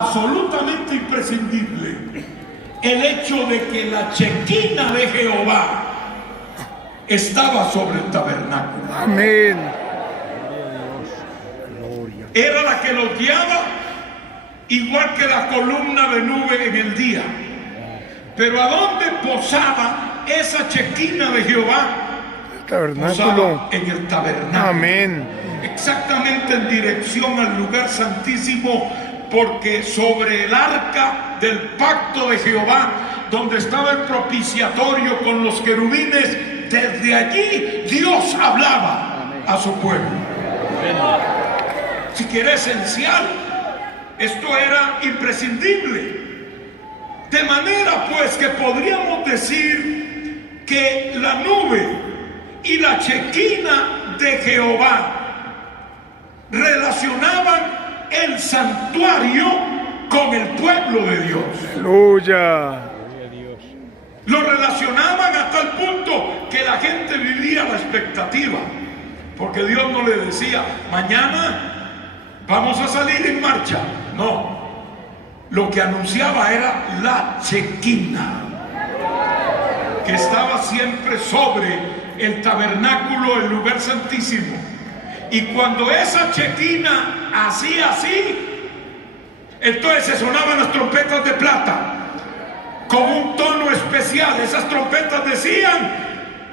absolutamente imprescindible el hecho de que la chequina de Jehová estaba sobre el tabernáculo. Amén. Era la que los guiaba, igual que la columna de nube en el día. Pero ¿a dónde posaba esa chequina de Jehová? El tabernáculo. Posaba en el tabernáculo. Amén. Exactamente en dirección al lugar santísimo, porque sobre el arca del pacto de Jehová, donde estaba el propiciatorio con los querubines, desde allí Dios hablaba a su pueblo. Si que era esencial, esto era imprescindible. De manera pues que podríamos decir que la nube y la chequina de Jehová relacionaban el santuario con el pueblo de Dios. Aleluya. Lo relacionaban a tal punto que la gente vivía la expectativa, porque Dios no le decía, mañana vamos a salir en marcha. No, lo que anunciaba era la chequina, que estaba siempre sobre el tabernáculo, el lugar santísimo. Y cuando esa chequina hacía así, entonces se sonaban las trompetas de plata con un tono especial. Esas trompetas decían,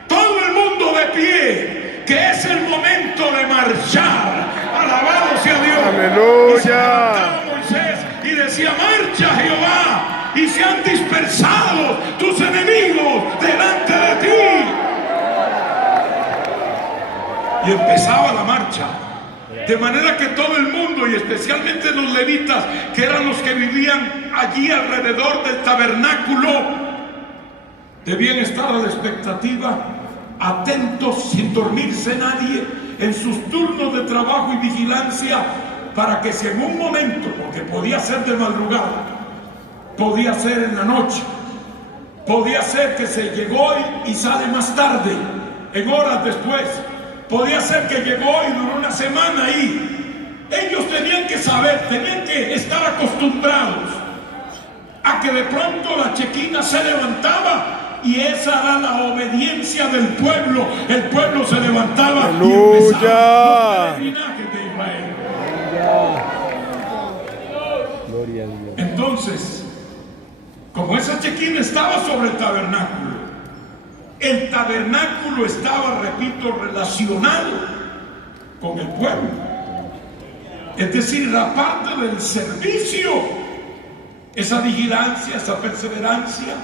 todo el mundo de pie, que es el momento de marchar. Alabado sea Dios. Aleluya. Y se levantaba Moisés y decía, marcha Jehová, y se han dispersado tus enemigos delante de ti. Y empezaba la marcha, de manera que todo el mundo, y especialmente los levitas, que eran los que vivían allí alrededor del tabernáculo, debían estar a la expectativa, atentos, sin dormirse nadie, en sus turnos de trabajo y vigilancia, para que si en un momento, porque podía ser de madrugada, podía ser en la noche, podía ser que se llegó y sale más tarde, en horas después, podía ser que llegó y duró una semana ahí. Ellos tenían que saber, tenían que estar acostumbrados a que de pronto la chequina se levantaba, y esa era la obediencia del pueblo. El pueblo se levantaba. ¡Aleluya! Y empezaba los peregrinajes de Israel. Gloria a Dios. Entonces, como esa chequina estaba sobre el tabernáculo estaba, repito, relacionado con el pueblo. Es decir, la parte del servicio, esa vigilancia, esa perseverancia,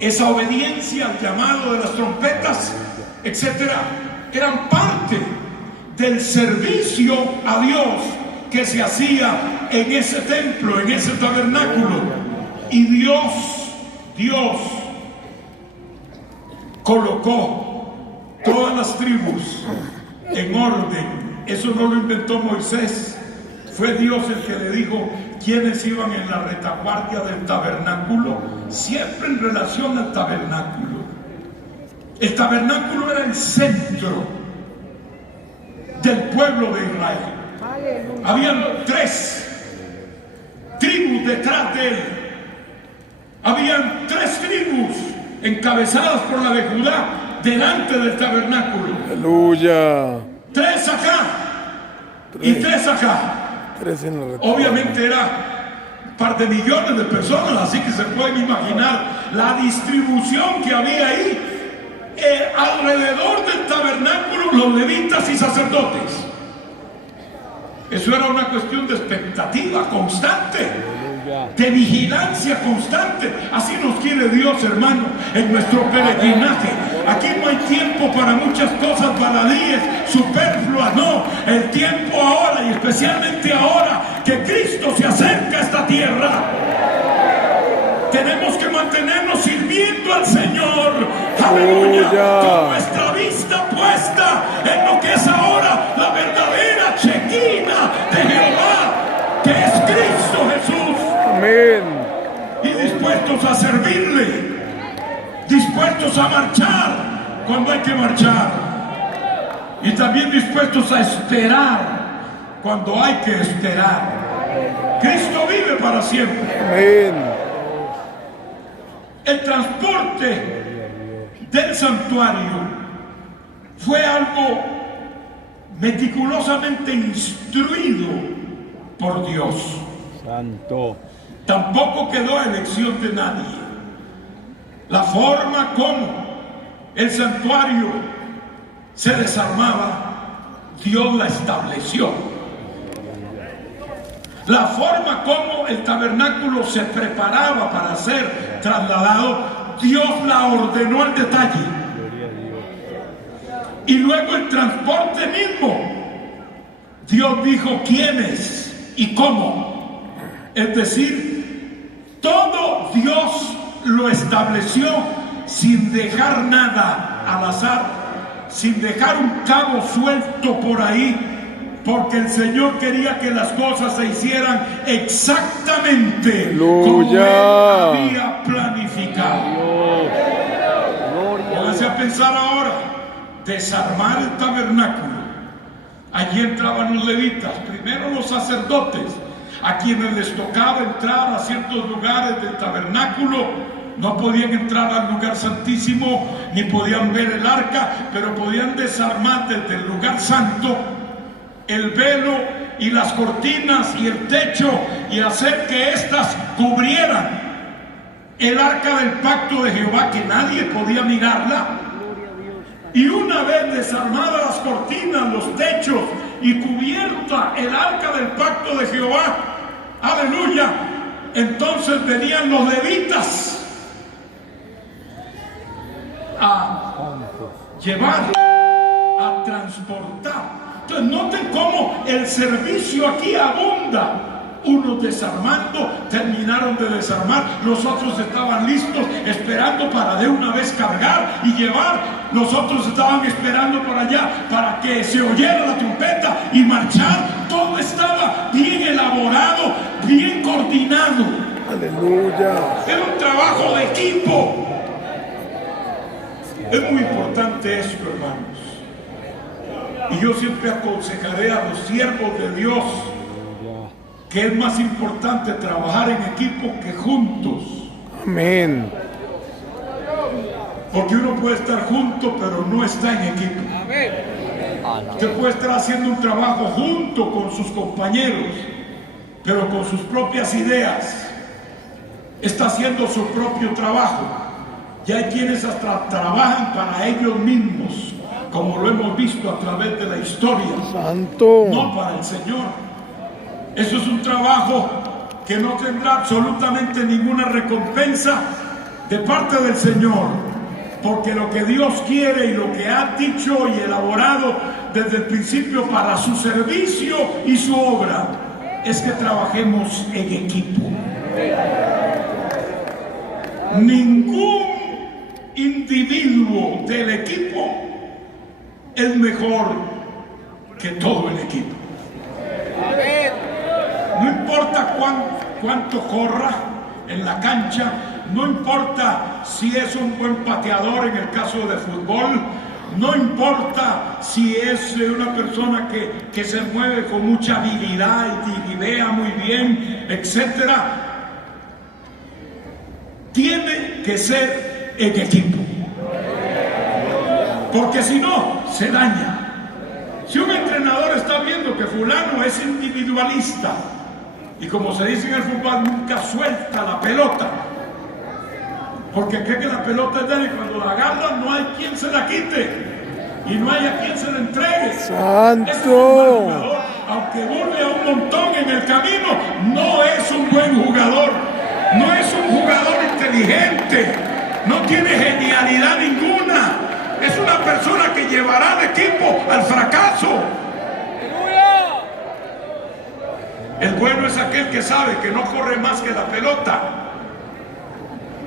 esa obediencia al llamado de las trompetas, etcétera, eran parte del servicio a Dios que se hacía en ese templo, en ese tabernáculo. Y Dios colocó todas las tribus en orden. Eso no lo inventó Moisés, fue Dios el que le dijo quiénes iban en la retaguardia del tabernáculo, siempre en relación al tabernáculo. El tabernáculo era el centro del pueblo de Israel. Habían 3 tribus detrás de él. Habían 3 tribus encabezadas por la de Judá delante del tabernáculo. Aleluya. 3 acá y 3 acá. 3 en la retaguardia. Obviamente era un par de millones de personas, así que se pueden imaginar la distribución que había ahí. Alrededor del tabernáculo, los levitas y sacerdotes. Eso era una cuestión de expectativa constante, de vigilancia constante. Así nos quiere Dios, hermano, en nuestro peregrinaje. Aquí no hay tiempo para muchas cosas baladíes, superfluas, no. El tiempo ahora, y especialmente ahora que Cristo se acerca a esta tierra, tenemos que mantenernos sirviendo al Señor. Aleluya. Con nuestra vista puesta en lo que es ahora la verdadera chequina de Jehová, que es Cristo Jesús. Amén. Y dispuestos a servirle, dispuestos a marchar cuando hay que marchar, y también dispuestos a esperar cuando hay que esperar. Cristo vive para siempre. Amén. El transporte del santuario fue algo meticulosamente instruido por Dios. Santo. Tampoco quedó a elección de nadie. La forma como el santuario se desarmaba, Dios la estableció. La forma como el tabernáculo se preparaba para ser trasladado, Dios la ordenó al detalle. Y luego el transporte mismo, Dios dijo quiénes y cómo. Es decir, todo Dios lo estableció sin dejar nada al azar, sin dejar un cabo suelto por ahí, porque el Señor quería que las cosas se hicieran exactamente como Él había planificado. Pónganse a pensar ahora, desarmar el tabernáculo. Allí entraban los levitas, primero los sacerdotes, a quienes les tocaba entrar a ciertos lugares del tabernáculo. No podían entrar al lugar santísimo, ni podían ver el arca, pero podían desarmar desde el lugar santo el velo y las cortinas y el techo, y hacer que éstas cubrieran el arca del pacto de Jehová, que nadie podía mirarla. Y una vez desarmadas las cortinas, los techos, y cubierta el arca del pacto de Jehová, aleluya, entonces venían los levitas a llevar, a transportar. Entonces noten cómo el servicio aquí abunda. Unos desarmando, terminaron de desarmar, los otros estaban listos, esperando para de una vez cargar y llevar. Los otros estaban esperando por allá para que se oyera la trompeta y marchar. Todo estaba bien elaborado, bien coordinado. Aleluya. Era un trabajo de equipo. Es muy importante esto, hermanos. Y yo siempre aconsejaré a los siervos de Dios que es más importante trabajar en equipo que juntos. Amén. Porque uno puede estar junto, pero no está en equipo. Usted puede estar haciendo un trabajo junto con sus compañeros, pero con sus propias ideas. Está haciendo su propio trabajo. Y hay quienes hasta trabajan para ellos mismos, como lo hemos visto a través de la historia. Santo. No para el Señor. Eso es un trabajo que no tendrá absolutamente ninguna recompensa de parte del Señor, porque lo que Dios quiere y lo que ha dicho y elaborado desde el principio para su servicio y su obra es que trabajemos en equipo. Ningún individuo del equipo es mejor que todo el equipo. No importa cuánto corra en la cancha, no importa si es un buen pateador en el caso de fútbol, no importa si es una persona que se mueve con mucha habilidad y vea muy bien, etc. Tiene que ser en equipo, porque si no, se daña. Si un entrenador está viendo que fulano es individualista, y como se dice en el fútbol, nunca suelta la pelota, porque cree que la pelota es de él, y cuando la agarra no hay quien se la quite y no hay a quien se la entregue. Santo. Es un mal jugador. Aunque burle a un montón en el camino, no es un buen jugador, no es un jugador inteligente, no tiene genialidad ninguna. Es una persona que llevará al equipo al fracaso. El bueno es aquel que sabe que no corre más que la pelota.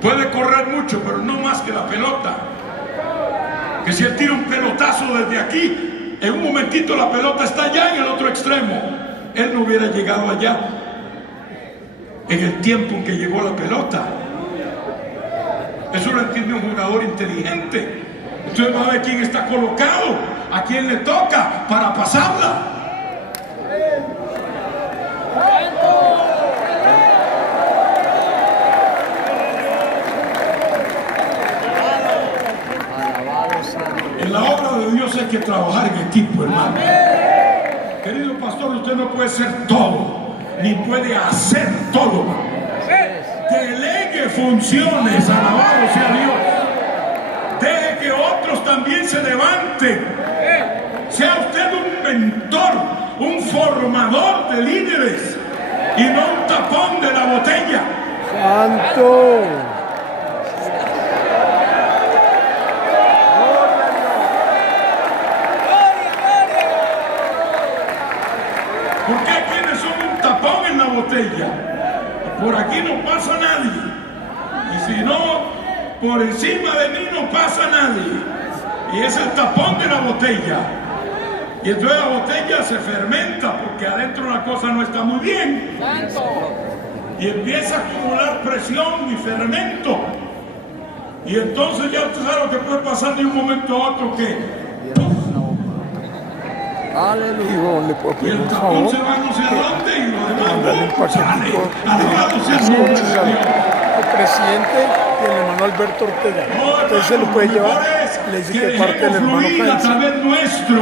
Puede correr mucho, pero no más que la pelota. Que si él tira un pelotazo desde aquí, en un momentito la pelota está allá en el otro extremo. Él no hubiera llegado allá en el tiempo en que llegó la pelota. Eso lo entiende un jugador inteligente. Usted va a ver quién está colocado, a quién le toca para pasarla. que trabajar en equipo, hermano. Querido pastor, usted no puede ser todo, ni puede hacer todo. Delegue funciones, alabado sea Dios. Deje que otros también se levanten. Sea usted un mentor, un formador de líderes y no un tapón de la botella. Santo. Porque hay quienes son un tapón en la botella. Por aquí no pasa nadie. Y si no, por encima de mí no pasa nadie. Y es el tapón de la botella. Y entonces la botella se fermenta porque adentro la cosa no está muy bien. Y empieza a acumular presión y fermento. Y entonces ya usted sabe lo que puede pasar de un momento a otro que... Aleluya. Y el tapón se va no sé a dónde y lo demás sale. Alabado sea el Sí, nombre de Dios. el presidente y el hermano Alberto Ortega. Entonces se lo puede llevar. Le dice que parte del hermano fluir a Hansen. través nuestro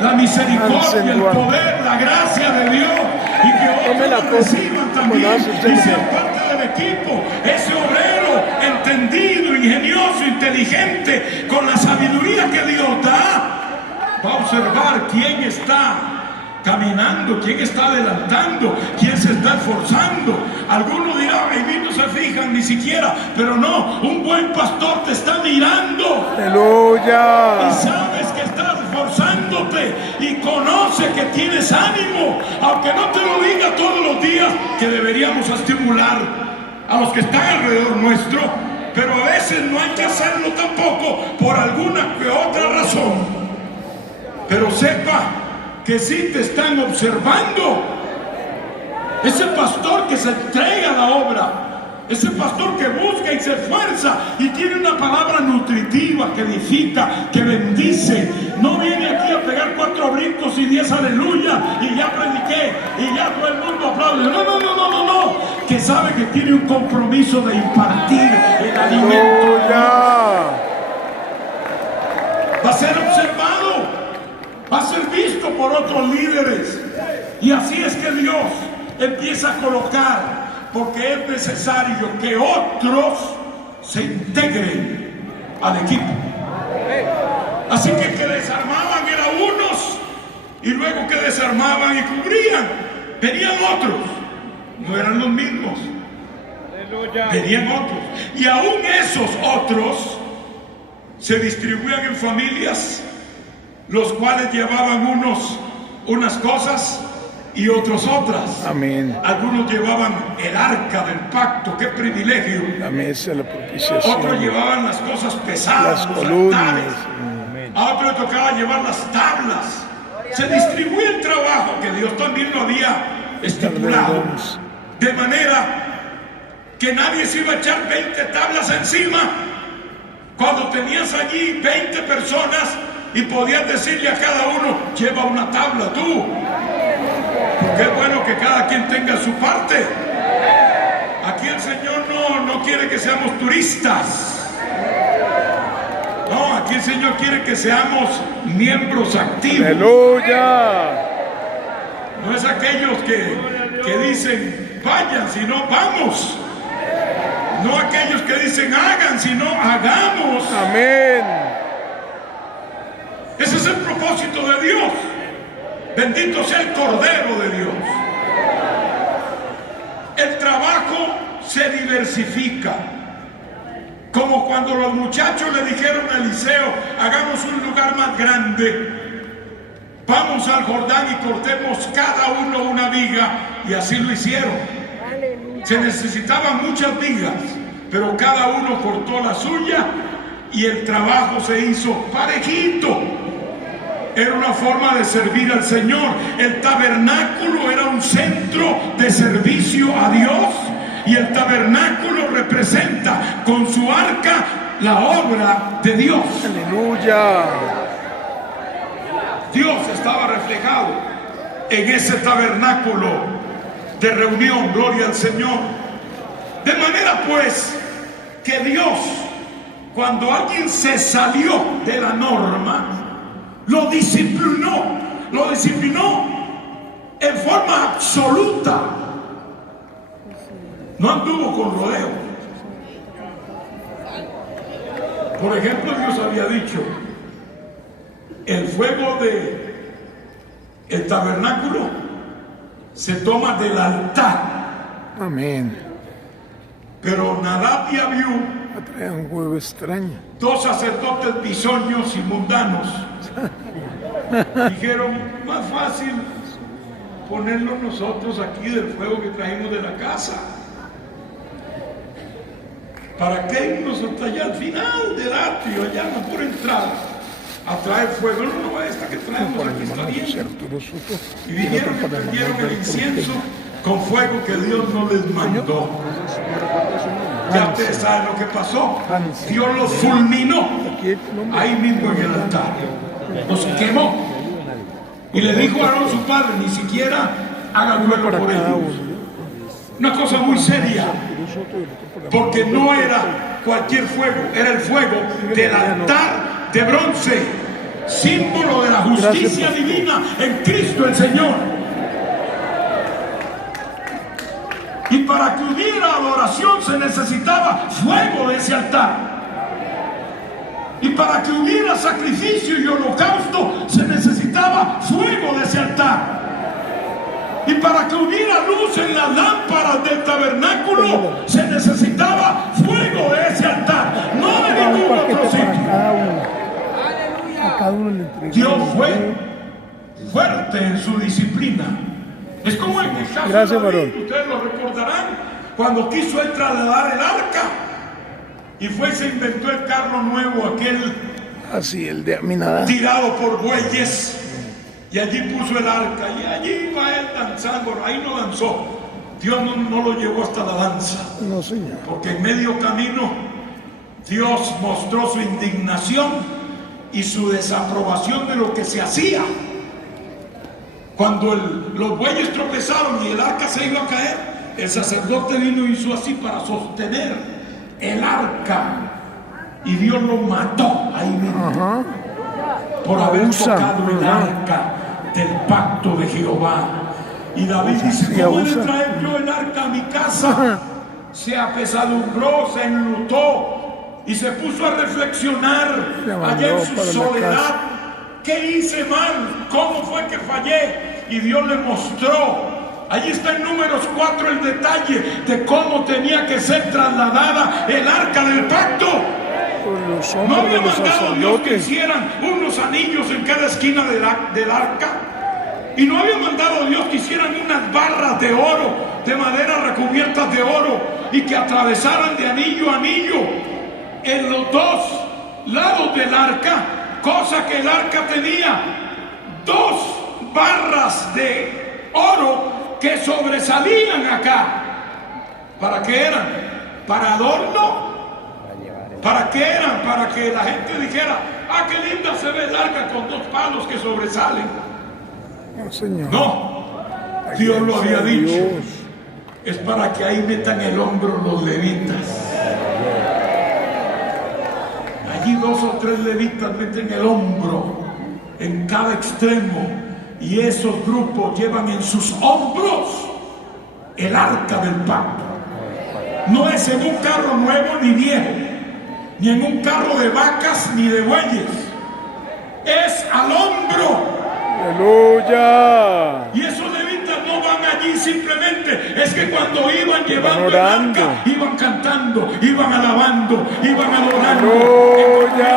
la misericordia, el poder, la gracia de Dios, y que Tome la otros foto. reciban también Bueno, y sean parte del equipo. Ese obrero entendido, ingenioso, inteligente, con la sabiduría que Dios da, va a observar quién está caminando, quién está adelantando, quién se está esforzando. Algunos dirán, ahí no se fijan ni siquiera, pero no, un buen pastor te está mirando y Aleluya. sabes que estás esforzándote y conoce que tienes ánimo, aunque no te lo diga todos los días, que deberíamos estimular a los que están alrededor nuestro, pero a veces no hay que hacerlo tampoco por alguna que otra razón. Pero sepa que sí te están observando. Ese pastor que se entrega a la obra, ese pastor que busca y se esfuerza y tiene una palabra nutritiva que edifica, que bendice, no viene aquí a pegar 4 brincos y 10 aleluya y ya prediqué y ya todo el mundo aplaude. No, que sabe que tiene un compromiso de impartir el alimento. Aleluya. Va a ser observado, va a ser visto por otros líderes. Y así es que Dios empieza a colocar, porque es necesario que otros se integren al equipo. Así que desarmaban eran unos, y luego que desarmaban y cubrían, venían otros. No eran los mismos, venían otros. Y aún esos otros se distribuían en familias, los cuales llevaban unas cosas y otros otras. Amén. Algunos llevaban el arca del pacto, qué privilegio. La mesa, la Otros propiciación, llevaban las cosas pesadas, las los columnas. altares. A otros le tocaba llevar las tablas. Se distribuía el trabajo que Dios también lo había estipulado, de manera que nadie se iba a echar 20 tablas encima cuando tenías allí 20 personas y podías decirle a cada uno, lleva una tabla tú, porque es bueno que cada quien tenga su parte. Aquí el Señor no quiere que seamos turistas. No, aquí el Señor quiere que seamos miembros activos. Aleluya. No es aquellos que dicen vayan, sino vamos. No aquellos que dicen hagan, sino hagamos. Amén. Ese es el propósito de Dios. Bendito sea el Cordero de Dios. El trabajo se diversifica. Como cuando los muchachos le dijeron a Eliseo, hagamos un lugar más grande, vamos al Jordán y cortemos cada uno una viga, y así lo hicieron. Se necesitaban muchas vigas, pero cada uno cortó la suya y el trabajo se hizo parejito. Era una forma de servir al Señor. El tabernáculo era un centro de servicio a Dios. Y el tabernáculo representa con su arca la obra de Dios. Aleluya. Dios estaba reflejado en ese tabernáculo de reunión, gloria al Señor. De manera pues que Dios, cuando alguien se salió de la norma, lo disciplinó en forma absoluta. No anduvo con rodeo. Por ejemplo, Dios había dicho, el fuego del tabernáculo se toma del altar. Amén. Pero Nadab y Abiú, Trae un juego extraño. dos sacerdotes bisoños y mundanos, dijeron, más fácil ponerlo nosotros aquí del fuego que trajimos de la casa. ¿Para qué irnos hasta allá al final del atrio, allá en la pura entrada, a traer fuego? No, esta que traemos aquí está bien. Y vinieron y prendieron el incienso con fuego que Dios no les mandó. Ya ustedes saben lo que pasó. Dios los fulminó ahí mismo en el altar. Los quemó. Y le dijo a Aarón su padre, ni siquiera hagan duelo por ellos. Una cosa muy seria. Porque no era cualquier fuego, era el fuego del altar de bronce, símbolo de la justicia divina en Cristo el Señor. Y para que hubiera adoración se necesitaba fuego de ese altar. Y para que hubiera sacrificio y holocausto se necesitaba fuego de ese altar. Y para que hubiera luz en las lámparas del tabernáculo se necesitaba fuego de ese altar, no de ningún otro sitio. Dios fue fuerte en su disciplina. Es como en el caso de David, ustedes lo recordarán, cuando quiso él trasladar el arca y fue y se inventó el carro nuevo, aquel así, el de Aminadab, tirado por bueyes. Y allí puso el arca, y allí iba él danzando, ahí no danzó. Dios no lo llevó hasta la danza. No, Señor. Porque en medio camino, Dios mostró su indignación y su desaprobación de lo que se hacía. Cuando los bueyes tropezaron y el arca se iba a caer, el sacerdote vino y hizo así para sostener el arca. Y Dios lo mató ahí mismo. Por haber tocado el arca del pacto de Jehová. Y David dice, ¿cómo he de traer yo el arca a mi casa? Se apesadumbró, se enlutó y se puso a reflexionar allá en su soledad. ¿Qué hice mal? ¿Cómo fue que fallé? Y Dios le mostró. Allí está en Números 4 el detalle de cómo tenía que ser trasladada el arca del pacto. ¿No había mandado Dios que hicieran unos anillos en cada esquina del arca? ¿Y no había mandado Dios que hicieran unas barras de oro, de madera recubiertas de oro, y que atravesaran de anillo a anillo en los dos lados del arca? Cosa que el arca tenía dos barras de oro que sobresalían acá. ¿Para qué eran? ¿Para adorno? ¿Para qué eran? Para que la gente dijera, ah, qué linda se ve el arca con dos palos que sobresalen. No, Señor. No, Dios lo había dicho. Es para que ahí metan el hombro los levitas. Allí 2 o 3 levitas meten el hombro en cada extremo y esos grupos llevan en sus hombros el arca del pacto. No es en un carro nuevo ni viejo, ni en un carro de vacas ni de bueyes. Es al hombro. ¡Aleluya! Y esos levitas no van allí simplemente. Es que cuando iban llevando el arca, iban cantando, iban alabando, iban adorando. ¡Aleluya!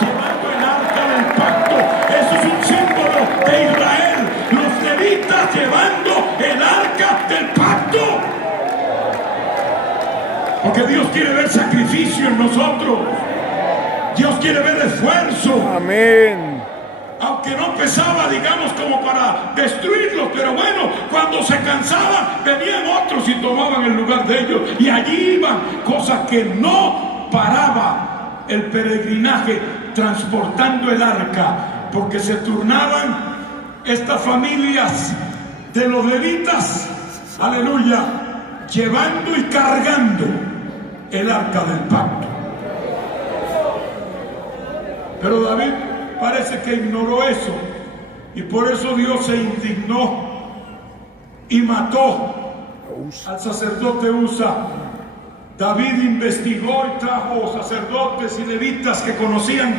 Llevando el arca del pacto. Eso es un símbolo de Israel. Los levitas llevando el arca del pacto. Porque Dios quiere ver sacrificio en nosotros. Dios quiere ver esfuerzo. Amén. Aunque no pesaba, digamos, como para destruirlos, pero bueno, cuando se cansaban, venían otros y tomaban el lugar de ellos. Y allí iban, cosa que no paraba el peregrinaje transportando el arca, porque se turnaban estas familias de los levitas, aleluya, llevando y cargando el arca del pacto. Pero David parece que ignoró eso. Y por eso Dios se indignó y mató al sacerdote Usa. David investigó y trajo sacerdotes y levitas que conocían,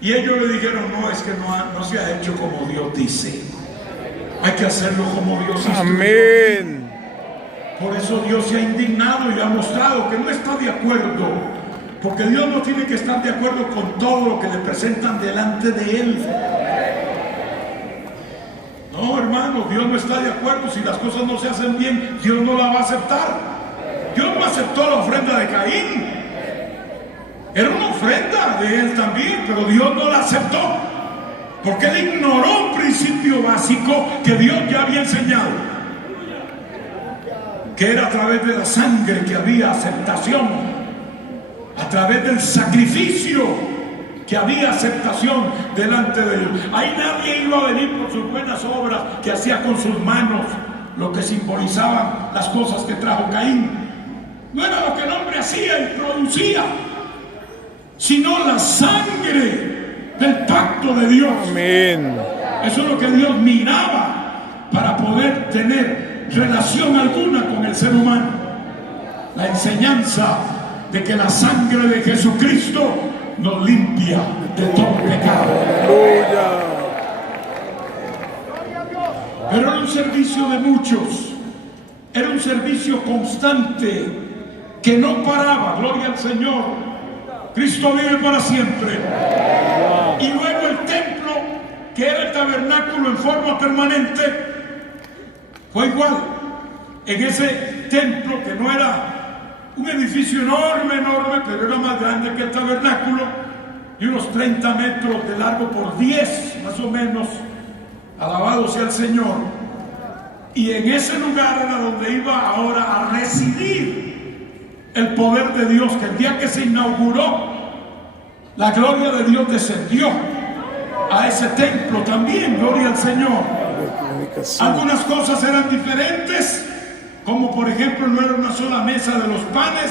y ellos le dijeron: no, es que no se ha hecho como Dios dice, hay que hacerlo como Dios instruyó. Amén. Por eso Dios se ha indignado y ha mostrado que no está de acuerdo, porque Dios no tiene que estar de acuerdo con todo lo que le presentan delante de Él. No, hermano, Dios no está de acuerdo. Si las cosas no se hacen bien, Dios no la va a aceptar. Dios no aceptó la ofrenda de Caín. Era una ofrenda de él también, pero Dios no la aceptó, porque él ignoró un principio básico que Dios ya había enseñado, que era a través de la sangre que había aceptación, a través del sacrificio que había aceptación delante de Dios. Ahí nadie iba a venir por sus buenas obras que hacía con sus manos, lo que simbolizaban las cosas que trajo Caín. No era lo que el hombre hacía y producía, sino la sangre del pacto de Dios. Amén. Eso es lo que Dios miraba para poder tener relación alguna con el ser humano. La enseñanza de que la sangre de Jesucristo nos limpia de todo pecado. Aleluya. Pero era un servicio de muchos, era un servicio constante que no paraba. Gloria al Señor. Cristo vive para siempre. Y luego el templo, que era el tabernáculo en forma permanente, fue igual. En ese templo, que no era un edificio enorme, pero era más grande que el tabernáculo, y unos 30 metros de largo por 10 más o menos, alabado sea el Señor. Y en ese lugar era donde iba ahora a residir el poder de Dios, que el día que se inauguró, la gloria de Dios descendió a ese templo también. Gloria al Señor. Algunas cosas eran diferentes, como por ejemplo no era una sola mesa de los panes,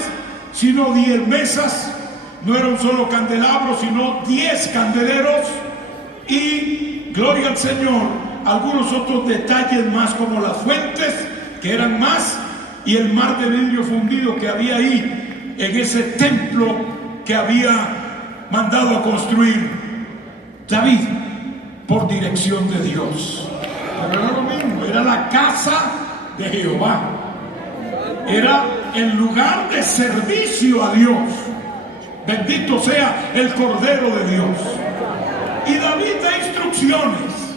sino 10 mesas. No era un solo candelabro, sino 10 candeleros. Y gloria al Señor, algunos otros detalles más, como las fuentes, que eran más, y el mar de vidrio fundido que había ahí en ese templo que había mandado a construir David por dirección de Dios. Pero era lo mismo, era la casa de Jehová, era el lugar de servicio a Dios. Bendito sea el Cordero de Dios. Y David da instrucciones,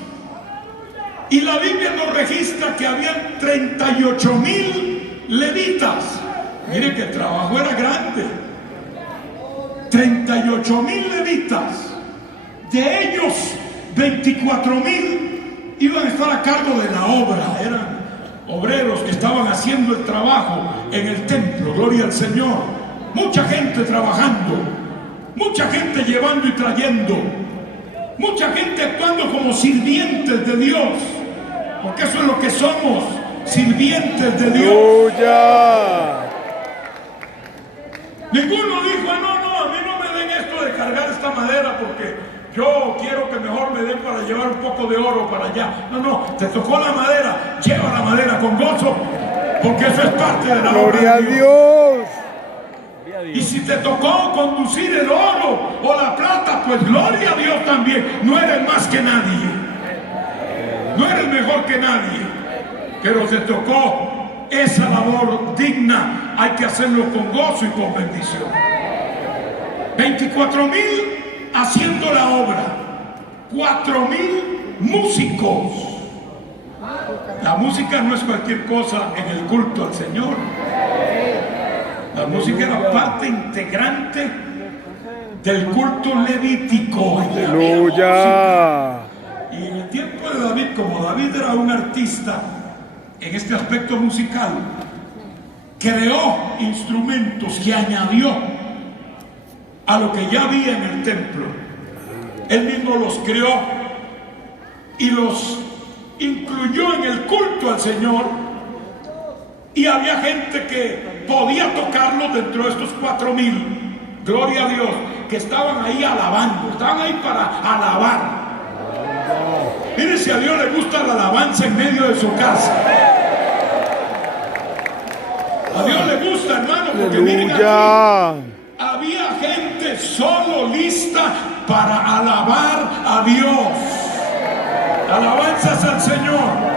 y la Biblia nos registra que habían 38,000 levitas. Mire que el trabajo era grande. 38,000 levitas. De ellos, 24,000 iban a estar a cargo de la obra. Eran obreros que estaban haciendo el trabajo en el templo. Gloria al Señor. Mucha gente trabajando, mucha gente llevando y trayendo, mucha gente actuando como sirvientes de Dios, porque eso es lo que somos, sirvientes de Dios. ¡Aleluya! Ninguno dijo: no, a mí no me den esto de cargar esta madera, porque yo quiero que mejor me den para llevar un poco de oro para allá. No, te tocó la madera, lleva la madera con gozo, porque eso es parte de la obra. ¡Gloria a de Dios. Dios! Y si te tocó conducir el oro o la plata, pues gloria a Dios también. No eres más que nadie, no eres mejor que nadie, pero te tocó esa labor digna. Hay que hacerlo con gozo y con bendición. 24,000 haciendo la obra, 4,000 músicos. La música no es cualquier cosa en el culto al Señor. La música era parte integrante del culto levítico. ¡Aleluya! Y en el tiempo de David, como David era un artista en este aspecto musical, creó instrumentos que añadió a lo que ya había en el templo. Él mismo los creó y los incluyó en el culto al Señor. Y había gente que podía tocarlo dentro de estos 4,000. Gloria a Dios. que estaban ahí alabando, estaban ahí para alabar. Mire si a Dios le gusta la alabanza en medio de su casa. A Dios le gusta, hermano, porque miren aquí, había gente solo lista para alabar a Dios. Alabanzas al Señor.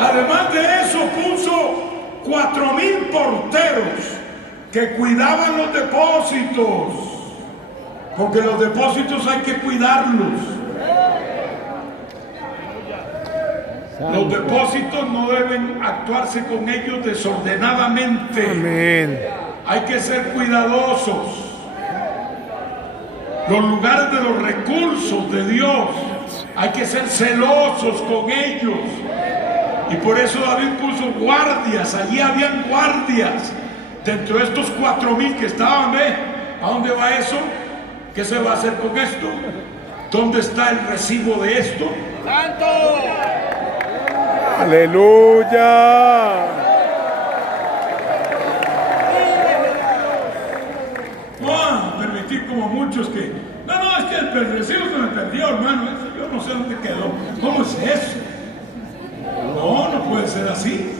Además de eso puso 4,000 porteros que cuidaban los depósitos, porque los depósitos hay que cuidarlos. Los depósitos no deben actuarse con ellos desordenadamente. Amén. Hay que ser cuidadosos. Los lugares de los recursos de Dios, hay que ser celosos con ellos. Y por eso David puso guardias. Allí habían guardias. Dentro de estos 4,000 que estaban, ¿ve? ¿A dónde va eso? ¿Qué se va a hacer con esto? ¿Dónde está el recibo de esto? ¡Santo! Aleluya. No van a permitir como muchos que... No, es que el recibo se me perdió, hermano. Yo no sé dónde quedó. ¿Cómo es eso? No puede ser así.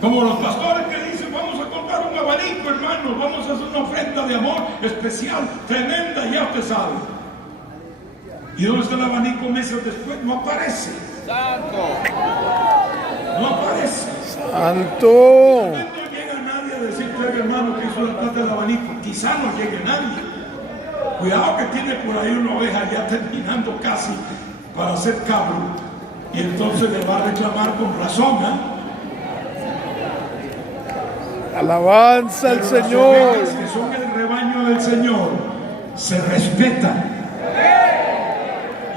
Como los pastores que dicen, vamos a comprar un abanico, hermano, vamos a hacer una ofrenda de amor especial, tremenda, ya usted sabe. ¿Y dónde está el abanico meses después? No aparece. ¡Santo! No aparece. Santo. No llega nadie a decirte, hermano, que hizo la plata del abanico. Quizá no llegue nadie. Cuidado que tiene por ahí una oveja ya terminando casi para hacer cabro. Y entonces le va a reclamar con razón, ¿eh? Alabanza al Pero Señor. las ovejas que son el rebaño del Señor se respetan.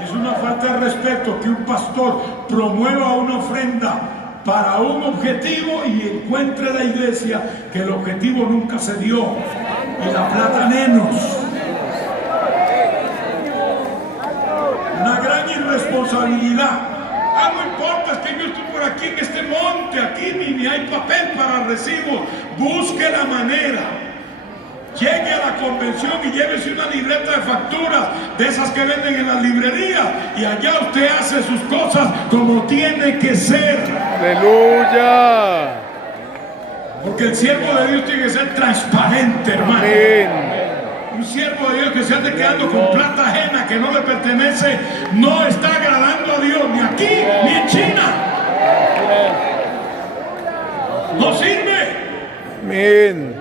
Es una falta de respeto que un pastor promueva una ofrenda para un objetivo y encuentre la iglesia que el objetivo nunca se dio y la plata menos. Una gran irresponsabilidad. No importa, es que yo estoy por aquí en este monte, aquí ni hay papel para recibo. Busque la manera. Llegue a la convención y llévese una libreta de facturas de esas que venden en las librerías y allá usted hace sus cosas como tiene que ser. Aleluya. Porque el siervo de Dios tiene que ser transparente, hermano. Amén. Un siervo de Dios que se ande quedando con plata ajena que no le pertenece no está agradando a Dios ni aquí ni en China. No sirve. Amén.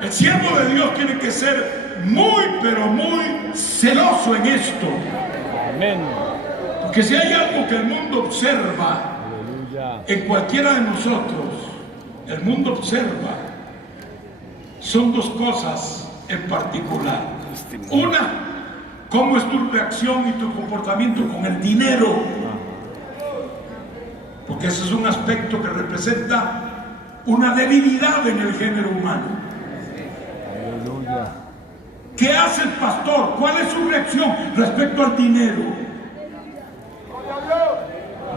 El siervo de Dios tiene que ser muy, pero muy celoso en esto. Amén. Porque si hay algo que el mundo observa en cualquiera de nosotros, el mundo observa, son dos cosas en particular. Una, cómo es tu reacción y tu comportamiento con el dinero. Porque ese es un aspecto que representa una debilidad en el género humano. ¿Qué hace el pastor? ¿Cuál es su reacción respecto al dinero?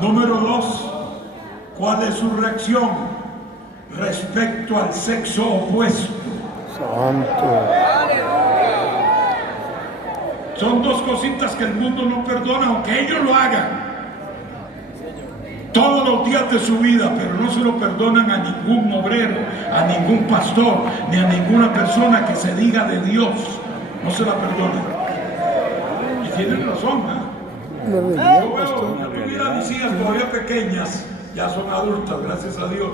Número 2, ¿cuál es su reacción respecto al sexo opuesto? Santo. Son dos cositas que el mundo no perdona, aunque ellos lo hagan todos los días de su vida, pero no se lo perdonan a ningún obrero, a ningún pastor, ni a ninguna persona que se diga de Dios. No se la perdonan. Y tienen razón, ¿eh? Yo veo, yo tuviera a mis hijas todavía pequeñas, ya son adultas, gracias a Dios.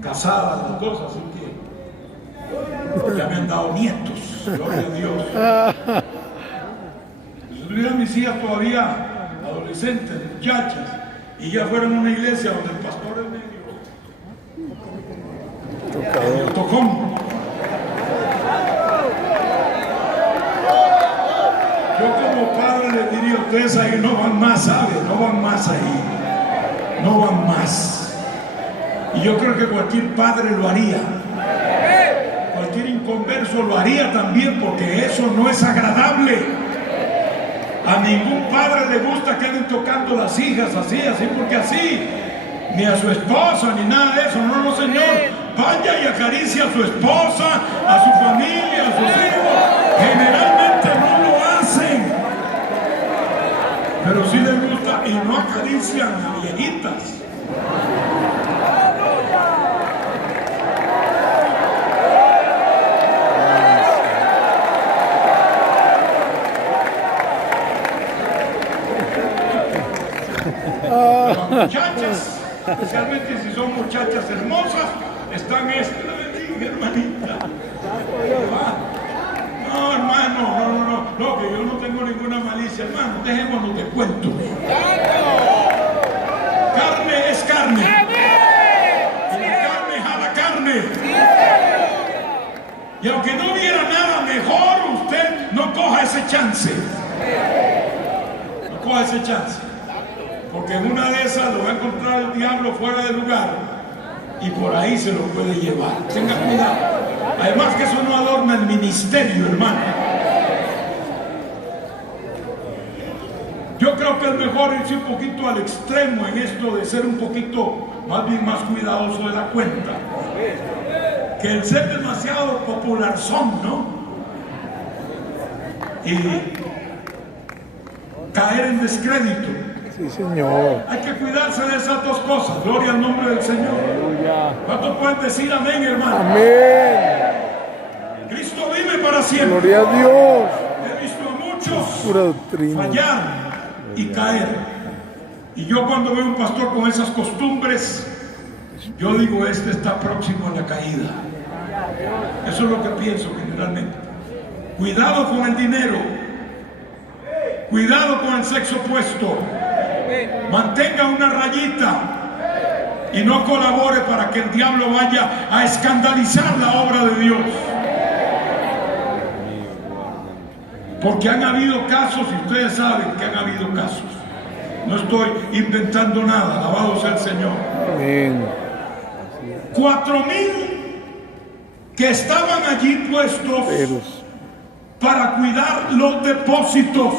Casadas, las dos, así que ya me han dado nietos, gloria a Dios. Yo tuviera a mis hijas todavía adolescentes, muchachas, y ya fueron a una iglesia donde el pastor es medio tocón. Yo como padre les diría a ustedes ahí no van más, ¿sabe? No van más ahí, no van más. Y yo creo que cualquier padre lo haría, cualquier inconverso lo haría también, porque eso no es agradable. A ningún padre le gusta que anden tocando las hijas así, porque así, ni a su esposa, ni nada de eso. No, no, señor, vaya y acaricie a su esposa, a su familia, a sus hijos. Generalmente no lo hacen, pero sí les gusta y no acarician a viejitas. Las muchachas, especialmente si son muchachas hermosas, están hermanita. No, hermano, no, que yo no tengo ninguna malicia, hermano, dejémonos de cuentos. Carne es carne. Y la carne jala carne. Y aunque no hubiera nada mejor, usted no coja ese chance. No coja ese chance. Porque en una de esas lo va a encontrar el diablo fuera de lugar y por ahí se lo puede llevar. Tenga cuidado. Además que eso no adorna el ministerio, hermano. Yo creo que es mejor irse un poquito al extremo en esto de ser un poquito más cuidadoso de la cuenta. Que el ser demasiado popularzón, ¿no? Y caer en descrédito. Sí, Señor. Hay que cuidarse de esas dos cosas. Gloria al nombre del Señor. ¿Cuántos pueden decir amén, hermano? Amén. Cristo vive para siempre. Gloria a Dios. He visto a muchos Pura doctrina. fallar y caer. Y yo cuando veo un pastor con esas costumbres, yo digo, este está próximo a la caída. Eso es lo que pienso generalmente. Cuidado con el dinero. Cuidado con el sexo opuesto. Mantenga una rayita y no colabore para que el diablo vaya a escandalizar la obra de Dios. Porque han habido casos, y ustedes saben que han habido casos. No estoy inventando nada, alabado sea el Señor. Amén. 4,000 que estaban allí puestos para cuidar los depósitos.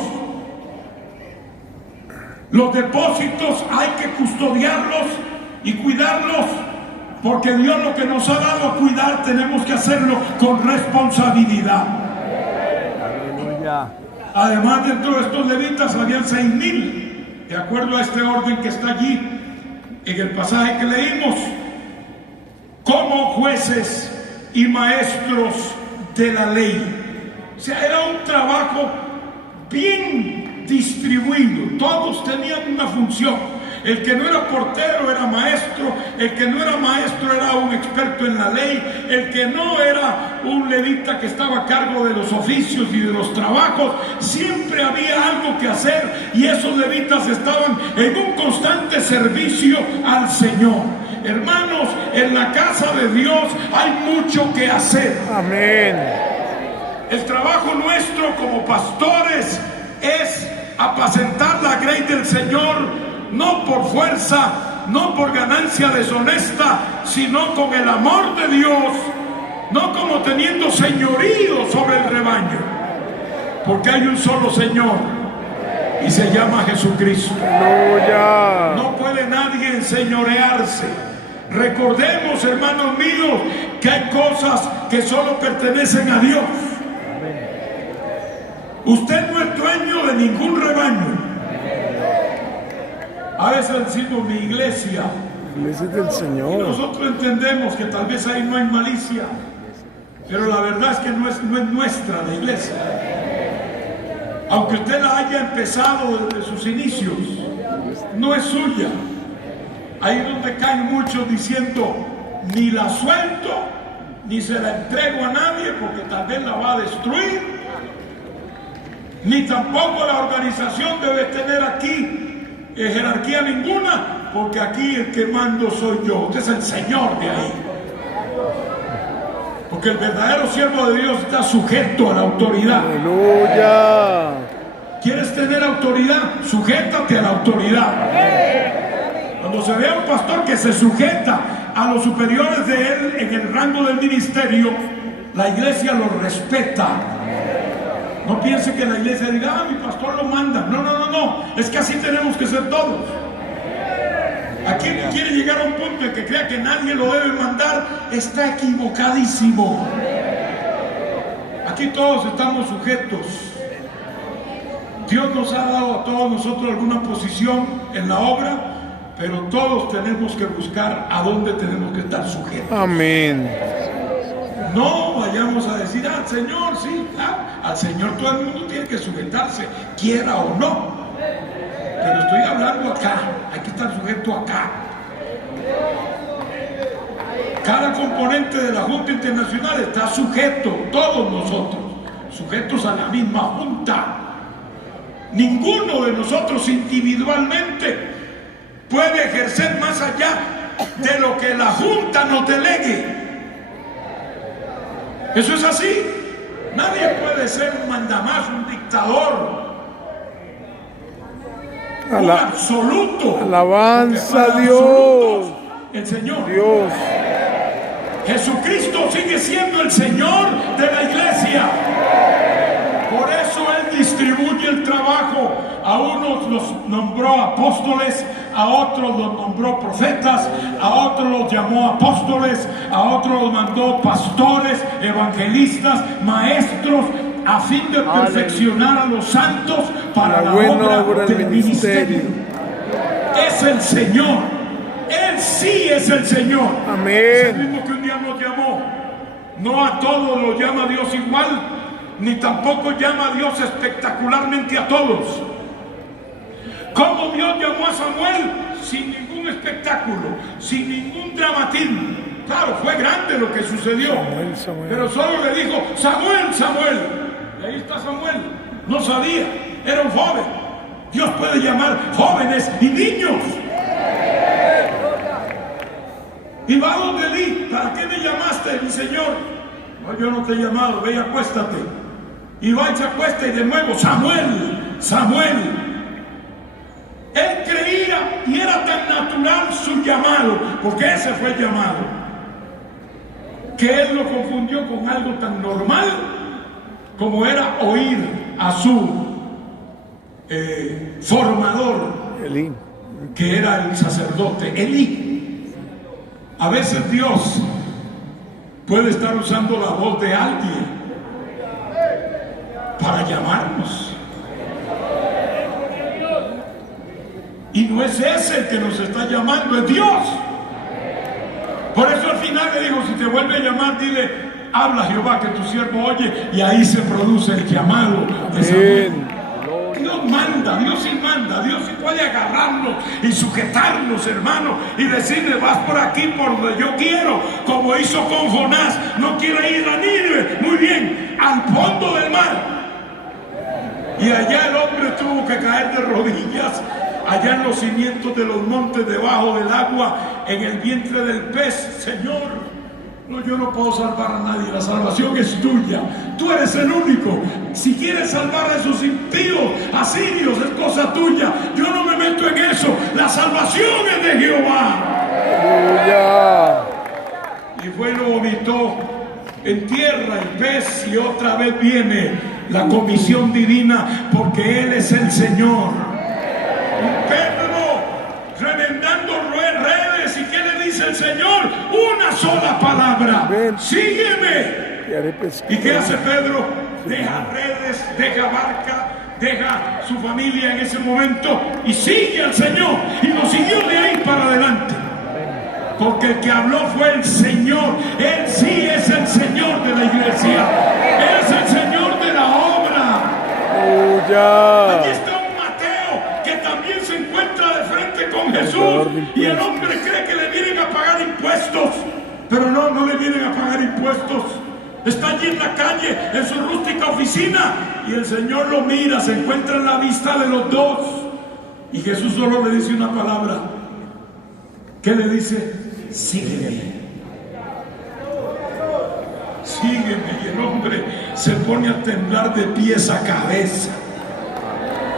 Los depósitos hay que custodiarlos y cuidarlos, porque Dios lo que nos ha dado a cuidar tenemos que hacerlo con responsabilidad. Además, dentro de estos levitas habían 6,000, de acuerdo a este orden que está allí en el pasaje que leímos, como jueces y maestros de la ley. O sea, era un trabajo bien distribuido, todos tenían una función. El que no era portero era maestro, el que no era maestro era un experto en la ley, el que no era un levita que estaba a cargo de los oficios y de los trabajos, siempre había algo que hacer y esos levitas estaban en un constante servicio al Señor. Hermanos, en la casa de Dios hay mucho que hacer. Amén. El trabajo nuestro como pastores es apacentar la grey del Señor, no por fuerza, no por ganancia deshonesta, sino con el amor de Dios, no como teniendo señorío sobre el rebaño, porque hay un solo Señor y se llama Jesucristo. Aleluya. No puede nadie enseñorearse. Recordemos, hermanos míos, que hay cosas que solo pertenecen a Dios. Usted no es dueño de ningún rebaño. A veces decimos mi iglesia. Iglesia del Señor. Y nosotros entendemos que tal vez ahí no hay malicia, pero la verdad es que no es nuestra la iglesia. Aunque usted la haya empezado desde sus inicios, no es suya. Ahí es donde caen muchos diciendo, ni la suelto, ni se la entrego a nadie porque tal vez la va a destruir. Ni tampoco la organización debe tener aquí jerarquía ninguna, porque aquí el que mando soy yo. Usted es el Señor de ahí. Porque el verdadero siervo de Dios está sujeto a la autoridad. Aleluya. ¿Quieres tener autoridad? Sujétate a la autoridad. Cuando se vea un pastor que se sujeta a los superiores de él en el rango del ministerio, la iglesia lo respeta. No piense que la iglesia diga, mi pastor lo manda. No, es que así tenemos que ser todos. Aquel que quiere llegar a un punto en que crea que nadie lo debe mandar, está equivocadísimo. Aquí todos estamos sujetos. Dios nos ha dado a todos nosotros alguna posición en la obra, pero todos tenemos que buscar a dónde tenemos que estar sujetos. Amén. No vayamos a decir al Señor, sí, claro, al Señor todo el mundo tiene que sujetarse, quiera o no. Pero estoy hablando acá, hay que estar sujeto acá. Cada componente de la Junta Internacional está sujeto, todos nosotros, sujetos a la misma Junta. Ninguno de nosotros individualmente puede ejercer más allá de lo que la Junta nos delegue. Eso es así. Nadie puede ser un mandamás, un dictador, un absoluto. Alabanza a Dios. El Señor. Dios. Jesucristo sigue siendo el Señor de la iglesia. Por eso Él distribuye el trabajo. A unos los nombró apóstoles, a otros los nombró profetas, a otros los llamó apóstoles, a otros los mandó pastores, evangelistas, maestros, a fin de perfeccionar a los santos para la obra del ministerio. Es el Señor. Él sí es el Señor. Amén. Es el mismo que un día nos llamó. No a todos los llama Dios igual, ni tampoco llama a Dios espectacularmente a todos. ¿Cómo Dios llamó a Samuel? Sin ningún espectáculo, sin ningún dramatismo. Claro, fue grande lo que sucedió, Samuel. pero solo le dijo: Samuel, Samuel. Y ahí está Samuel. No sabía, era un joven. Dios puede llamar jóvenes y niños. Y va donde Elí: ¿para qué me llamaste, mi Señor? No, yo no te he llamado, ve y acuéstate. Y va y se acuesta y de nuevo: Samuel, Samuel. Él creía y era tan natural su llamado, porque ese fue el llamado, que él lo confundió con algo tan normal como era oír a su formador, Elí, que era el sacerdote Elí. A veces Dios puede estar usando la voz de alguien para llamarnos. Y no es ese el que nos está llamando, es Dios. Por eso al final le dijo: si te vuelve a llamar, dile: habla Jehová, que tu siervo oye. Y ahí se produce el llamado de Samuel. Dios manda, Dios sí manda, Dios sí puede agarrarnos y sujetarnos, hermano, y decirle: vas por aquí por donde yo quiero, como hizo con Jonás. No quiere ir a Nínive, muy bien, al fondo del mar. Y allá el hombre tuvo que caer de rodillas, allá en los cimientos de los montes, debajo del agua, en el vientre del pez. Señor, no, yo no puedo salvar a nadie, la salvación es tuya, tú eres el único. Si quieres salvar a esos impíos asirios, es cosa tuya, yo no me meto en eso, la salvación es de Jehová. aleluya. Y fue y lo vomitó en tierra el pez, y otra vez viene la comisión divina, porque Él es el Señor. Pedro remendando redes, ¿y qué le dice el Señor? Una sola palabra: Ven. sígueme. Te haré pescar. ¿Y qué hace Pedro? Deja redes, deja barca, deja su familia en ese momento y sigue al Señor, y lo siguió de ahí para adelante, porque el que habló fue el Señor. Él sí es el Señor de la iglesia, Él es el Señor de la obra. Aleluya. Aquí está un Mateo que también se encuentra de frente con Jesús, y el hombre cree que le vienen a pagar impuestos, pero no le vienen a pagar impuestos. Está allí en la calle, en su rústica oficina, y el Señor lo mira, se encuentra en la vista de los dos, y Jesús solo le dice una palabra. ¿Qué le dice? Sígueme. Sígueme. Y el hombre se pone a temblar de pies a cabeza.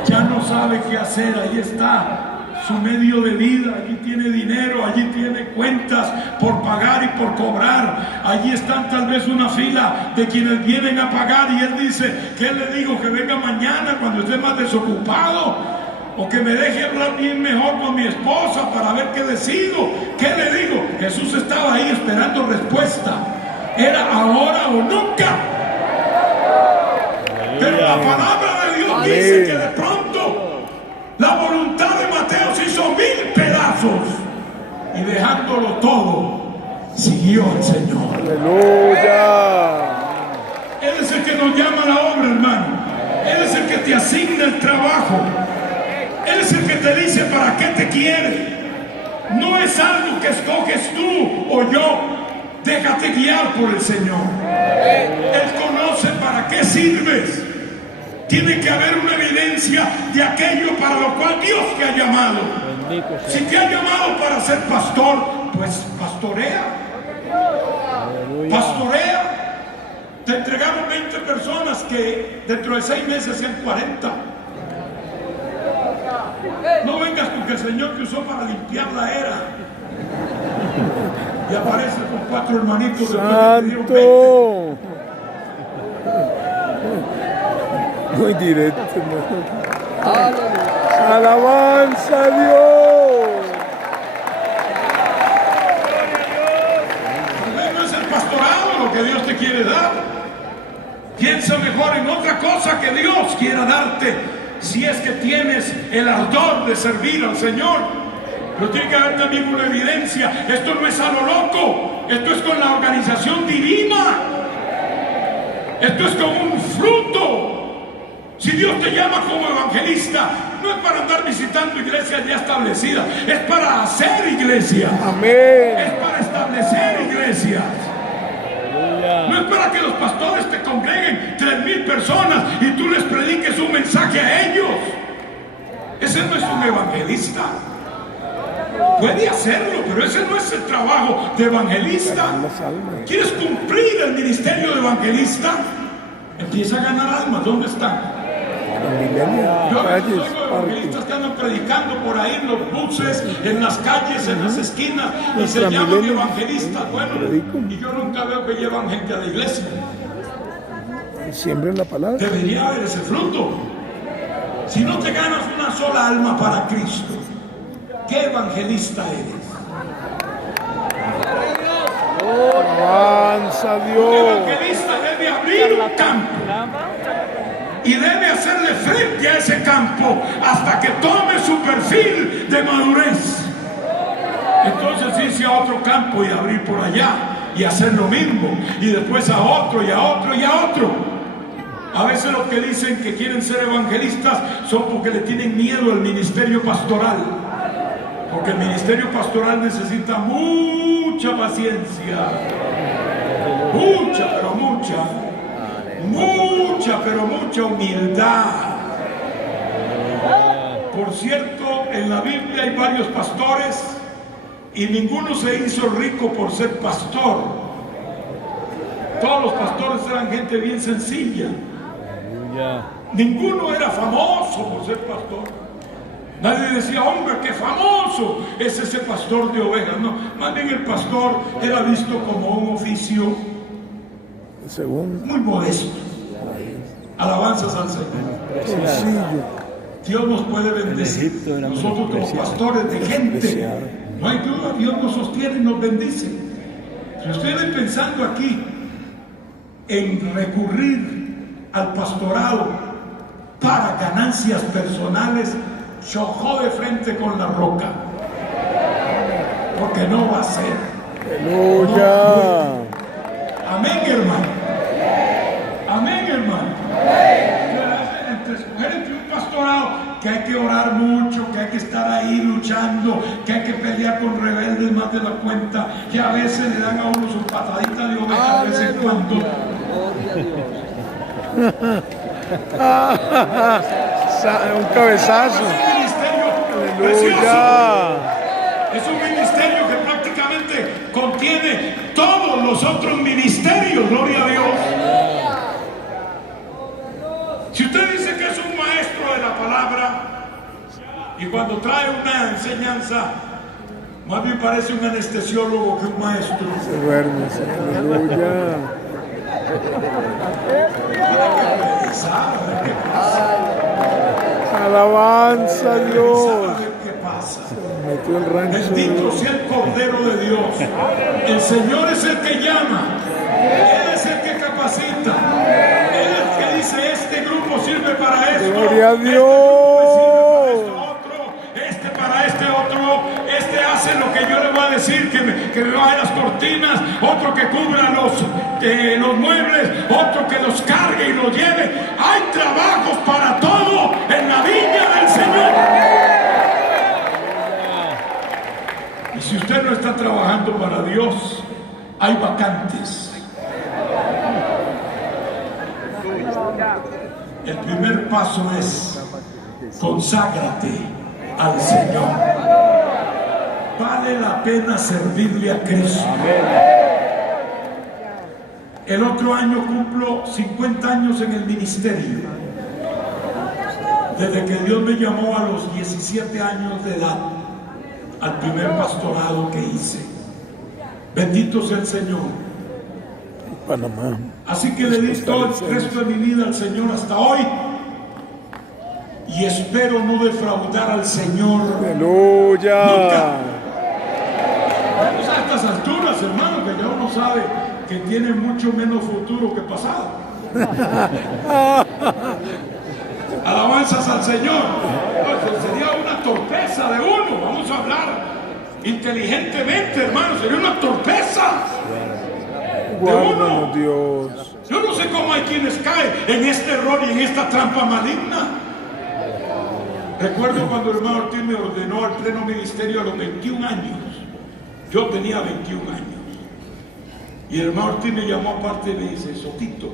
Ya no sabe qué hacer. Ahí está su medio de vida. Allí tiene dinero, allí tiene cuentas por pagar y por cobrar. Allí están tal vez una fila de quienes vienen a pagar, y él dice: ¿qué le digo? Que venga mañana cuando esté más desocupado. O que me deje hablar bien mejor con mi esposa para ver qué decido, qué le digo. Jesús estaba ahí esperando respuesta. Era ahora o nunca. Pero la palabra de Dios dice que de pronto la voluntad de Mateo se hizo 1000 pedazos. Y dejándolo todo, siguió al Señor. Aleluya. Él es el que nos llama a la obra, hermano. Él es el que te asigna el trabajo. Él es el que te dice para qué te quiere. No es algo que escoges tú o yo. Déjate guiar por el Señor. Él conoce para qué sirves. Tiene que haber una evidencia de aquello para lo cual Dios te ha llamado. Si te ha llamado para ser pastor, pues pastorea. Pastorea. Te entregamos 20 personas que dentro de 6 meses sean 40. No vengas con que el Señor te usó para limpiar la era y aparece con 4 hermanitos después de que te dieron 20. Muy directo, hermano. Alabanza a Dios. Tal vez no es el pastorado lo que Dios te quiere dar. Piensa mejor en otra cosa que Dios quiera darte, si es que tienes el ardor de servir al Señor. Pero tiene que haber también una evidencia. Esto no es a lo loco, esto es con la organización divina, esto es como un fruto. Si Dios te llama como evangelista, no es para andar visitando iglesias ya establecidas, es para hacer iglesia. Amén. Es para establecer iglesias. No es para que los pastores te congreguen 3000 personas y tú les prediques un mensaje a ellos. Ese no es un evangelista. Puede hacerlo, pero ese no es el trabajo de evangelista. ¿Quieres cumplir el ministerio de evangelista? Empieza a ganar almas. ¿Dónde están? Yo a veces oigo evangelistas que andan predicando por ahí en los buses, en las calles, en las esquinas, y se llaman evangelistas. Bueno, y yo nunca veo que llevan gente a la iglesia. Siembren la palabra. Debería haber ese fruto. Si no te ganas una sola alma para Cristo, ¿qué evangelista eres? Alabanza a Un Dios. evangelista debe abrir un campo y debe hacerle frente a ese campo hasta que tome su perfil de madurez. Entonces irse a otro campo y abrir por allá y hacer lo mismo, y después a otro y a otro y a otro. A veces los que dicen que quieren ser evangelistas son porque le tienen miedo al ministerio pastoral, porque el ministerio pastoral necesita mucha paciencia, mucha, pero mucha. Mucha, pero mucha humildad. Por cierto, en la Biblia hay varios pastores y ninguno se hizo rico por ser pastor. Todos los pastores eran gente bien sencilla. Ninguno era famoso por ser pastor. Nadie decía, hombre, qué famoso es ese pastor de ovejas. No, más bien el pastor era visto como un oficio muy modesto. Alabanzas al Señor. Sencillo. Dios nos puede bendecir. Nosotros como pastores de gente, no hay duda, Dios nos sostiene y nos bendice. Si ustedes pensando aquí en recurrir al pastorado para ganancias personales, chocó de frente con la roca, porque no va a ser. Aleluya. Amén, hermano. Amén, hermano. Entre escoger entre un pastorado que hay que orar mucho, que hay que estar ahí luchando, que hay que pelear con rebeldes más de la cuenta, que a veces le dan a uno su patadita de oveja de vez en cuando. Un cabezazo. Es un ministerio precioso. Aleluya. Es un ministerio que prácticamente contiene todos los otros ministerios, gloria a Dios. Si usted dice que es un maestro de la palabra y cuando trae una enseñanza, más bien parece un anestesiólogo que un maestro. Se duerme, aleluya. Hay que revisar, a ver qué pasa. Alabanza a Dios. ¿Sabe qué pasa? Metió el rancho. Bendito sea el Cordero de Dios. El Señor es el que llama. Él es el que capacita. Él es el que dice, este grupo sirve para esto. Gloria a Este Dios. grupo sirve para esto otro. Este para este otro. Este hace lo que yo le voy a decir, que me baje las cortinas. Otro que cubra los muebles. Otro que los cargue y los lleve. Hay trabajos para todo en la viña del Señor. Y si usted no está trabajando para Dios, hay vacantes. El primer paso es conságrate al Señor. Vale la pena servirle a Cristo. El otro año cumplo 50 años en el ministerio. Desde que Dios me llamó a los 17 años de edad al primer pastorado que hice. Bendito sea el Señor. Panamá. Así que le di todo el resto de mi vida al Señor hasta hoy. Y espero no defraudar al Señor Aleluya. nunca. Pues a estas alturas, hermano, que ya uno sabe que tiene mucho menos futuro que pasado. Alabanzas al Señor. Pues sería una torpeza de uno. Vamos a hablar inteligentemente, hermano. Sería una torpeza. Guárdanos, Dios. Yo no sé cómo hay quienes caen en este error y en esta trampa maligna. Recuerdo cuando el hermano Ortiz me ordenó al pleno ministerio a los 21 años. Yo tenía 21 años. Y el hermano Ortiz me llamó aparte y me dice, Sotito,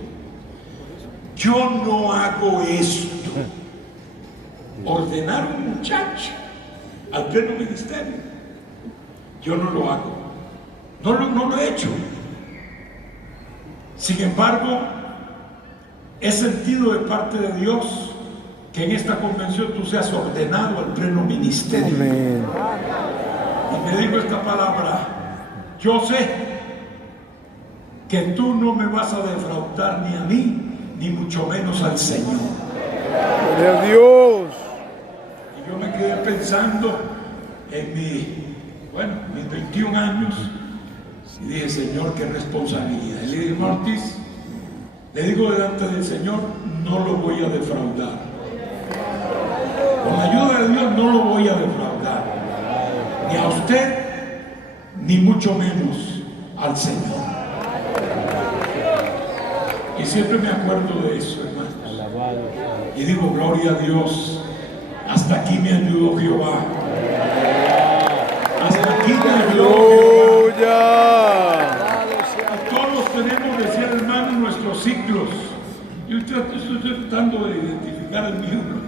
yo no hago esto. Ordenar a un muchacho al pleno ministerio. Yo no lo hago. No lo he hecho. Sin embargo, he sentido de parte de Dios que en esta convención tú seas ordenado al pleno ministerio. Amén. Y me dijo esta palabra, yo sé que tú no me vas a defraudar ni a mí, ni mucho menos al Señor. Gloria a Dios. Y yo me quedé pensando en mis 21 años. Y dije, Señor, qué responsabilidad. Y le dije, Ortiz, le digo delante del Señor, no lo voy a defraudar. Con la ayuda de Dios no lo voy a defraudar. Ni a usted, ni mucho menos al Señor. Y siempre me acuerdo de eso, hermanos. Y digo, gloria a Dios. Hasta aquí me ayudó Jehová. Hasta aquí me ayudó Jehová. Todos tenemos, decía el hermano, nuestros ciclos. Yo estoy tratando de identificar el mío, hermano.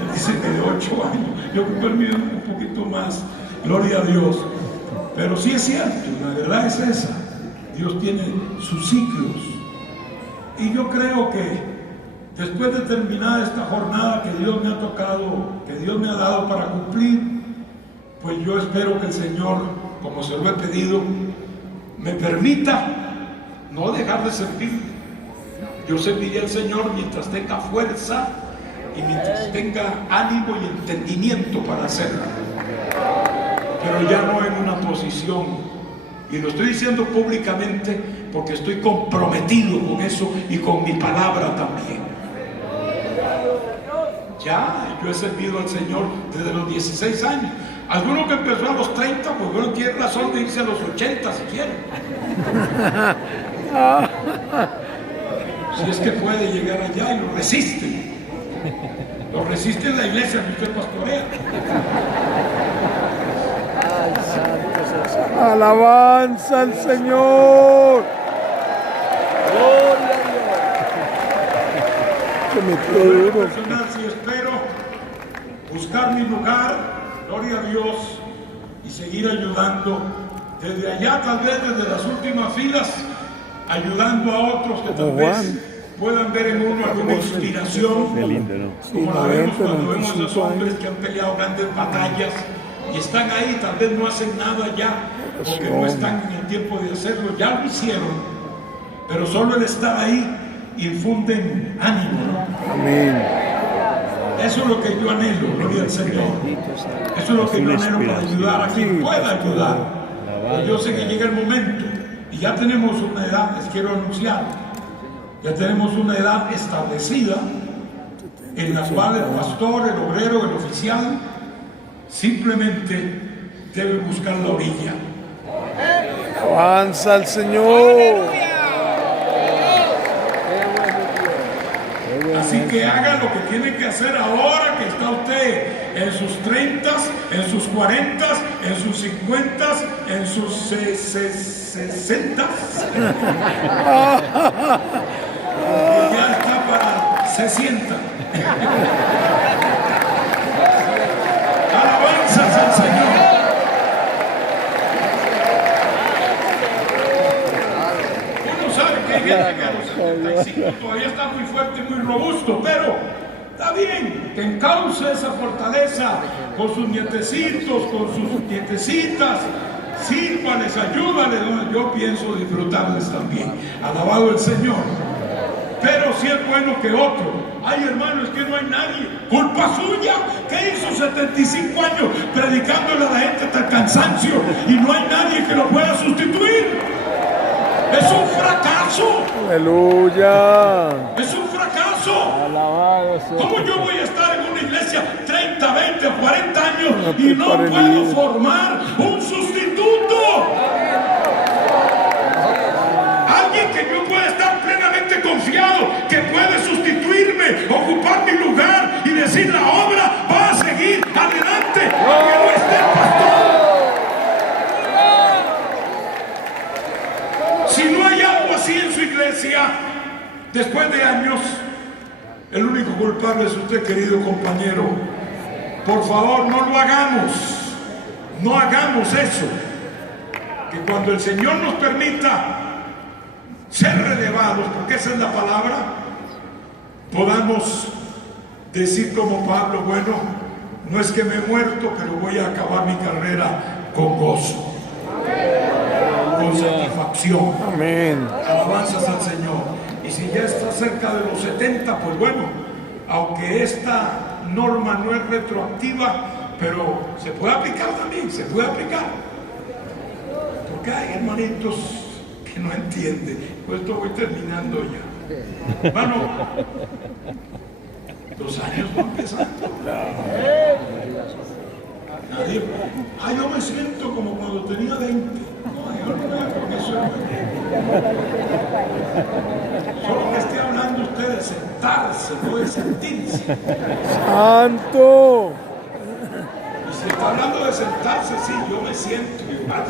Él dice que de 8 años. Yo creo que el mío un poquito más. Gloria a Dios. Pero sí es cierto, la verdad es esa. Dios tiene sus ciclos. Y yo creo que después de terminar esta jornada que Dios me ha tocado, que Dios me ha dado para cumplir, pues yo espero que el Señor, como se lo he pedido, me permita no dejar de servir. Yo serviré al Señor mientras tenga fuerza y mientras tenga ánimo y entendimiento para hacerlo. Pero ya no en una posición, y lo estoy diciendo públicamente porque estoy comprometido con eso y con mi palabra también. Ya, yo he servido al Señor desde los 16 años. Alguno que empezó a los 30, pues bueno, tiene razón de irse a los 80 si quiere. Si es que puede llegar allá y lo resiste. Lo resiste en la iglesia que usted pastorea. Alabanza al Señor. Gloria a Dios. Que me Yo duro. personal sí espero buscar mi lugar, gloria a Dios, y seguir ayudando desde allá, tal vez desde las últimas filas, ayudando a otros que tal vez puedan ver en uno alguna inspiración, como la vemos cuando vemos a esos hombres que han peleado grandes batallas y están ahí, tal vez no hacen nada ya, porque no están en el tiempo de hacerlo, ya lo hicieron, pero solo el estar ahí infunden ánimo, ¿no? Amén. Eso es lo que yo anhelo, gloria al Señor. Eso es lo que yo anhelo para ayudar a quien pueda ayudar. Pero yo sé que llega el momento y ya tenemos una edad, les quiero anunciar, ya tenemos una edad establecida en la cual el pastor, el obrero, el oficial simplemente debe buscar la orilla. Avanza al Señor. Así que haga lo que tiene que hacer ahora que está usted en sus 30, en sus 40, en sus 50, en sus 60. Y ya está para 60. Alabanzas al Señor. Uno sabe que hay gente que a los 75 todavía está muy fuerte, muy robusto, pero está bien, que encauce esa fortaleza con sus nietecitos, con sus nietecitas. Sírvales, ayúdales. Yo pienso disfrutarles también. Alabado el Señor. Pero si es bueno que otro. Ay, hermano, es que no hay nadie. Culpa suya. ¿Qué hizo 75 años predicándole a la gente hasta el cansancio y no hay nadie que lo pueda sustituir? Es un fracaso. Aleluya. Es un fracaso. Alabado sea. ¿Cómo yo voy a estar en una iglesia 30, 20 o 40 años y no puedo formar un sustituto? Alguien que yo pueda estar plenamente confiado que puede sustituirme, ocupar mi lugar y decir la obra va a seguir adelante aunque no esté el pastor. Si no hay algo así en su iglesia, después de años, el único culpable es usted, querido compañero. Por favor, no lo hagamos. No hagamos eso. Que cuando el Señor nos permita ser relevados, porque esa es la palabra, podamos decir como Pablo, bueno, no es que me he muerto, pero voy a acabar mi carrera con gozo, con satisfacción. Amén. Alabanzas al Señor. Y si ya está cerca de los 70, pues bueno, aunque esta norma no es retroactiva, pero se puede aplicar también, se puede aplicar. Porque hay hermanitos que no entienden. Pues esto voy terminando ya. Hermano, los años van empezando. Nadie, yo me siento como cuando tenía 20. No, yo no me porque eso solo que esté hablando usted de sentarse, no de sentirse. Santo. Y si está hablando de sentarse, sí, yo me siento igual.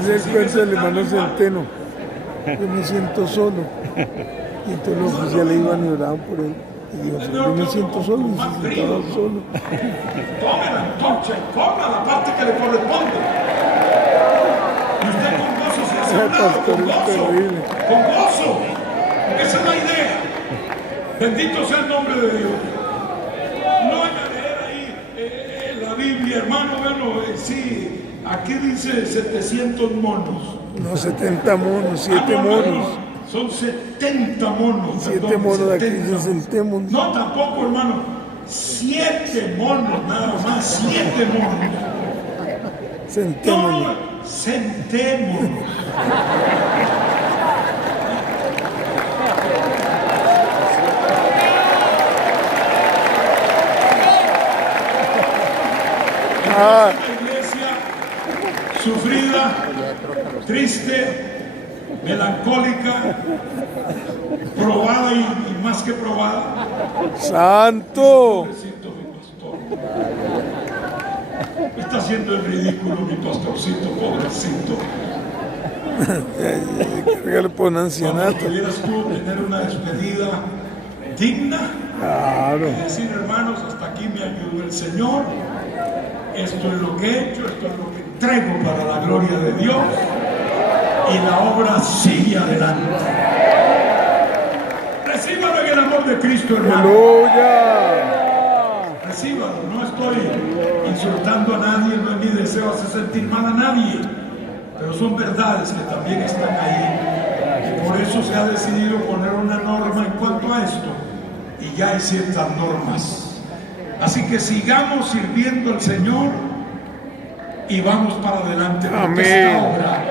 Ese es el cuento del hermano Centeno. Yo me siento solo. Y entonces los oficiales iban y oraban por él. Y dijo, yo me siento solo y se sentaba solo. Tome la antorcha y ponga la parte que le corresponde. Y usted con gozo se hace un lado, con gozo. Con gozo. Esa es la idea. Bendito sea el nombre de Dios. No hay que leer ahí la Biblia, hermano. Bueno, sí, aquí dice 700 monos. No, 70 monos, 7 monos. Son 70 monos. 7 monos, aquí dice sentemos. No, tampoco, hermano. 7 monos, nada más. 7 monos. Sentémonos. No, sentémonos. Una iglesia sufrida, triste, melancólica, probada y más que probada. Santo. Pobrecito mi pastor. Me está haciendo el ridículo mi pastorcito, pobrecito. Regale por un Como ancianato. pudieras tú tener una despedida digna. Claro. Y decir, hermanos, hasta aquí me ayudó el Señor. Esto es lo que he hecho, esto es lo que entrego para la gloria de Dios. Y la obra sigue adelante. Recíbalo en el amor de Cristo, hermano. Aleluya. Recíbalo, no estoy insultando a nadie, no es mi deseo hacer sentir mal a nadie, pero son verdades que también están ahí. Y por eso se ha decidido poner una norma en cuanto a esto, y ya hay ciertas normas. Así que sigamos sirviendo al Señor y vamos para adelante. Porque esta Amén. obra